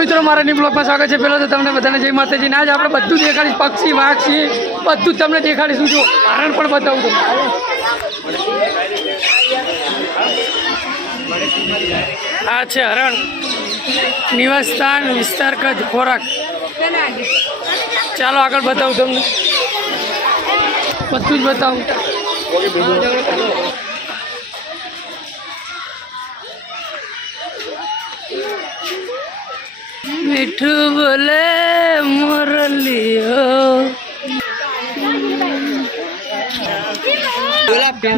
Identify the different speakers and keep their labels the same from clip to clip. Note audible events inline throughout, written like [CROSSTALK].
Speaker 1: મિત્રો, મારા ની બ્લોગમાં સ્વાગત છે. પેલો તો તમને બધાને જય માતાજી. ના જ આપણે બધું દેખાડીશ. પક્ષી, વાઘ બધું તમને દેખાડીશું. જો હરણ પણ બતાવું તમને આ છે હરણ. નિવાસસ્થાન, વિસ્તાર કદ ખોરાક. ચાલો આગળ બતાવું તમને. બધું જ બતાવું. મીઠું બોલે મોરલીઓ.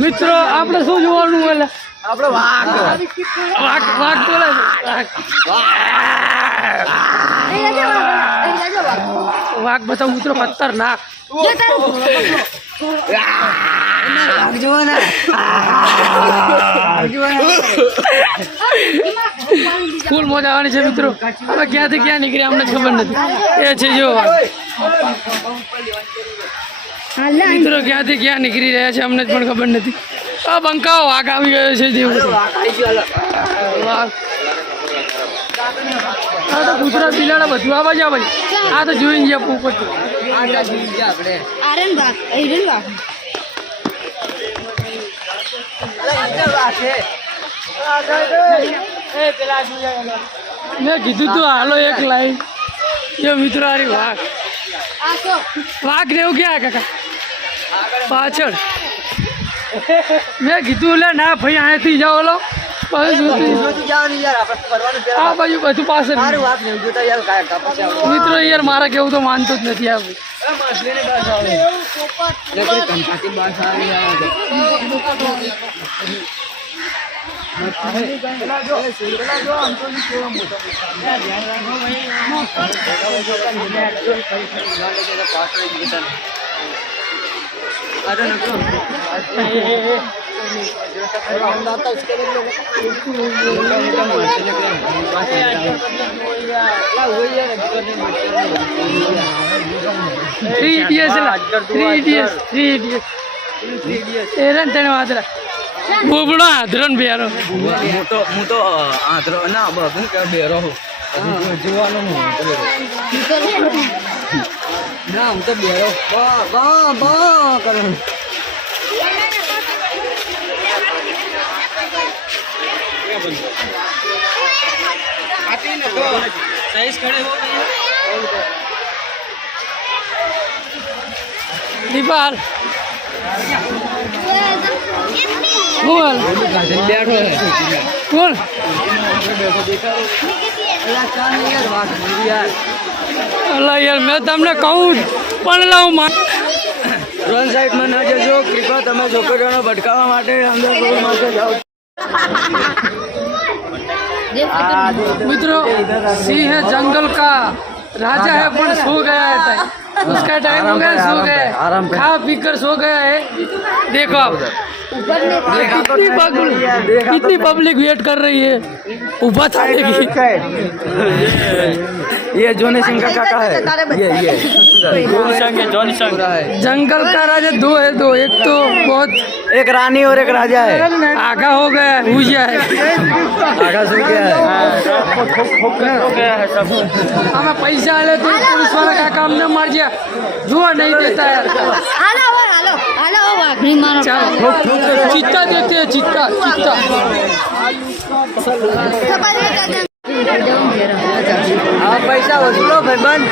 Speaker 1: મિત્રો આપણે શું જોવાનું એટલે
Speaker 2: આપણે વાઘ.
Speaker 1: વાઘ વાઘ બોલે વાઘ. વાઘ બતાવું મિત્રો ખતરનાક. [LAUGHS] ફૂલ મોજ આવવાની છે મિત્રો. હવે ક્યાંથી ક્યાં નીકળી અમને જ ખબર નથી. એ છે જો મિત્રો ક્યાંથી ક્યાં નીકળી રહ્યા છે અમને જ પણ ખબર નથી. આ બંકાઓ વાઘ આવી ગયો છે જેવું આ તો ગુજરાત બિલાડા બધું આવા જાવ આ તો જોઈને જ્યાં પોપટ.
Speaker 2: આપણે.
Speaker 3: આરન આયરન
Speaker 2: વાઘ
Speaker 1: મેં કીધું તું હાલો એક લાઈન. જો મિત્રો હારી વાઘ. વાઘ ને એવું ક્યાં કાકા? પાછળ. મેં કીધું લે ના ભાઈ અહીંયાથી જાઓ લો. પછી જોતી
Speaker 2: જોતી જાઓ ને યાર આપણે ફરવાનું
Speaker 1: આ બાજુ બધું
Speaker 2: આપણે.
Speaker 1: મિત્રો યાર મારા કેવું તો માનતો જ નથી આ three idiots three idiots three idiots એરન તને વાદરા બોબડો હાથરણ બેરો.
Speaker 2: હું તો હું તો આદરો. ના બધું કે બેરો હું. જોવાનું ના હું તો બેરો. બા બા બા કરે
Speaker 1: દીપાલ. બોલ
Speaker 2: બેઠો
Speaker 1: બોલ અલા યાર મેં તમને કહું પણ લાવું માં
Speaker 2: રોંગ સાઈડમાં ના જજો કૃપા તમે છોકરીઓને ભટકાવવા માટે અંદર રોડ માટે જાઓ
Speaker 1: મિત્રો સિંહ હે જંગલ કા રાજા હે પણ સો ગયા હતા उसका टाइम हो गया सो गया
Speaker 2: आराम कर।
Speaker 1: खा पी कर सो गया है। देखो आप। कितनी पब्लिक कितनी पब्लिक वेट कर रही है। ऊपर चलेगी
Speaker 2: ये जोनी सिंह का काका है। ये ये। जोनी सिंह है जोनी सिंह। है।
Speaker 1: जंगल का राजा दो है दो। एक तो बहुत
Speaker 2: एक रानी और एक राजा है।
Speaker 1: आगा हो गया है भूजिया है।
Speaker 2: आगा सो गया है।
Speaker 1: हमें पैसा आले तो पुलिस वाला કામ ન મારજે. જોવા નહીં દેતા
Speaker 3: હાલો હાલો. હાલો વાઘણી મારો
Speaker 1: ચિત્તા દેતે ચિત્તા. ચિત્તા.
Speaker 2: આ પૈસા વસૂલો ભાઈબંધ.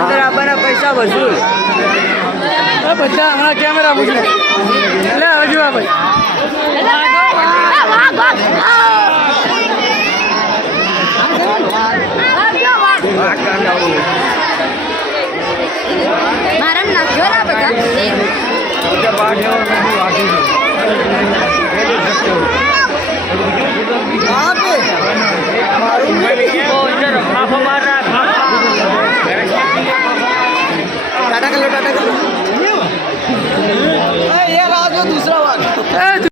Speaker 2: અંદર આપવાના પૈસા વસૂલ.
Speaker 1: બધા હમણાં કેમેરા મૂકી એટલે હજુ આ ભાઈ. वहाँ पे